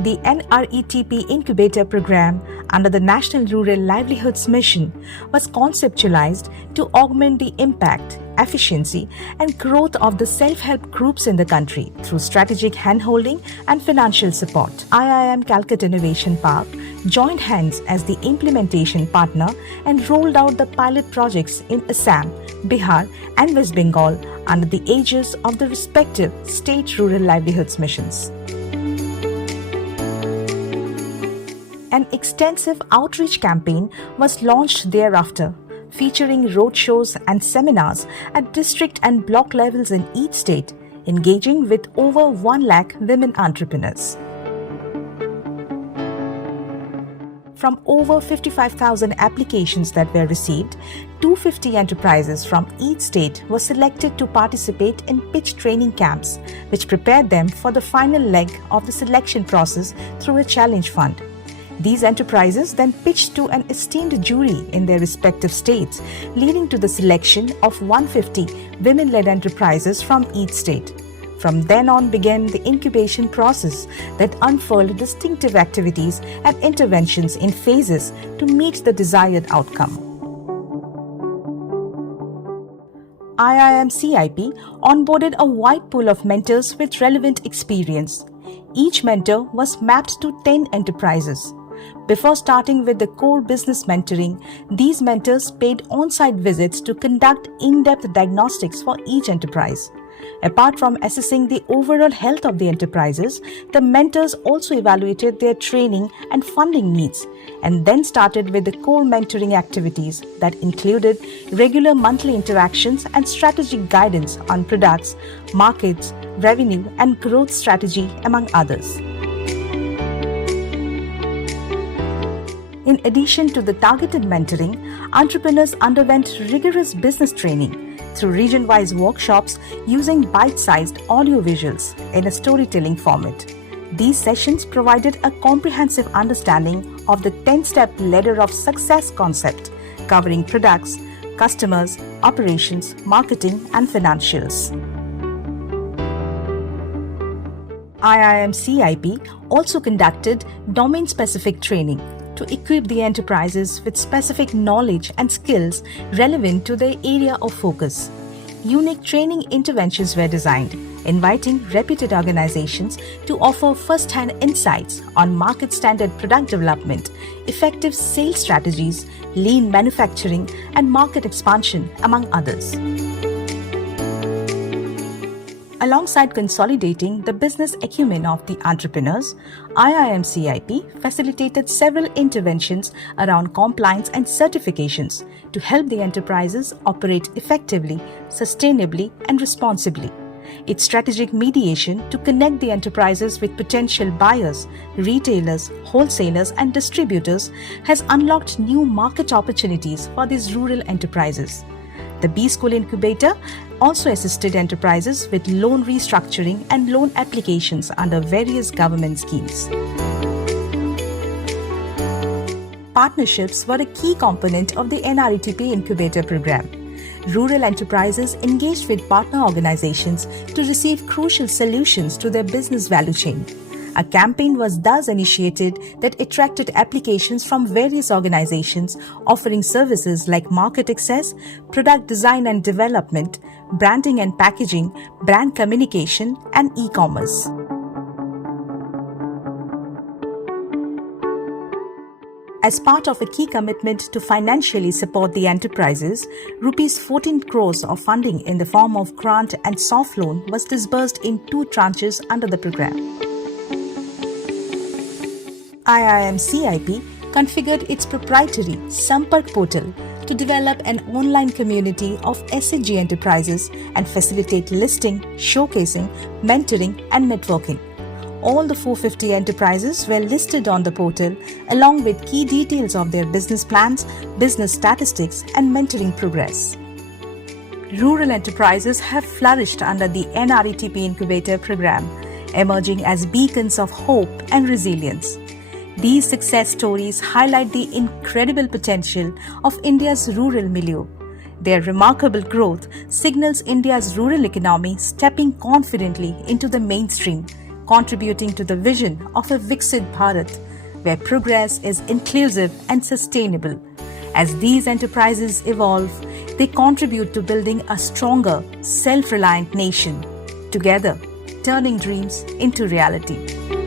The NRETP Incubator Program under the National Rural Livelihoods Mission was conceptualized to augment the impact, efficiency, and growth of the self-help groups in the country through strategic handholding and financial support. IIM Calcutta Innovation Park joined hands as the implementation partner and rolled out the pilot projects in Assam, Bihar, and West Bengal under the aegis of the respective state rural livelihoods missions. An extensive outreach campaign was launched thereafter, featuring roadshows and seminars at district and block levels in each state, engaging with over 1 lakh women entrepreneurs. From over 55,000 applications that were received, 250 enterprises from each state were selected to participate in pitch training camps, which prepared them for the final leg of the selection process through a challenge fund. These enterprises then pitched to an esteemed jury in their respective states, leading to the selection of 150 women-led enterprises from each state. From then on began the incubation process that unfurled distinctive activities and interventions in phases to meet the desired outcome. IIM CIP onboarded a wide pool of mentors with relevant experience. Each mentor was mapped to 10 enterprises. Before starting with the core business mentoring, these mentors paid on-site visits to conduct in-depth diagnostics for each enterprise. Apart from assessing the overall health of the enterprises, the mentors also evaluated their training and funding needs and then started with the core mentoring activities that included regular monthly interactions and strategic guidance on products, markets, revenue, and growth strategy, among others. In addition to the targeted mentoring, entrepreneurs underwent rigorous business training through region-wise workshops using bite-sized audio visuals in a storytelling format. These sessions provided a comprehensive understanding of the 10-step ladder of success concept, covering products, customers, operations, marketing, and financials. IIM CIP also conducted domain-specific training to equip the enterprises with specific knowledge and skills relevant to their area of focus. Unique training interventions were designed, inviting reputed organizations to offer first-hand insights on market standard product development, effective sales strategies, lean manufacturing, and market expansion, among others. Alongside consolidating the business acumen of the entrepreneurs, IIM CIP facilitated several interventions around compliance and certifications to help the enterprises operate effectively, sustainably, and responsibly. Its strategic mediation to connect the enterprises with potential buyers, retailers, wholesalers, and distributors has unlocked new market opportunities for these rural enterprises. The B-School Incubator also assisted enterprises with loan restructuring and loan applications under various government schemes. Partnerships were a key component of the NRETP Incubator Program. Rural enterprises engaged with partner organizations to receive crucial solutions to their business value chain. A campaign was thus initiated that attracted applications from various organizations offering services like market access, product design and development, branding and packaging, brand communication, and e-commerce. As part of a key commitment to financially support the enterprises, Rs 14 crores of funding in the form of grant and soft loan was disbursed in 2 tranches under the program. IIM CIP configured its proprietary Sampark portal to develop an online community of SHG enterprises and facilitate listing, showcasing, mentoring, and networking. All the 450 enterprises were listed on the portal along with key details of their business plans, business statistics, and mentoring progress. Rural enterprises have flourished under the NRETP Incubator Program, emerging as beacons of hope and resilience. These success stories highlight the incredible potential of India's rural milieu. Their remarkable growth signals India's rural economy stepping confidently into the mainstream, contributing to the vision of a Viksit Bharat, where progress is inclusive and sustainable. As these enterprises evolve, they contribute to building a stronger, self-reliant nation, together turning dreams into reality.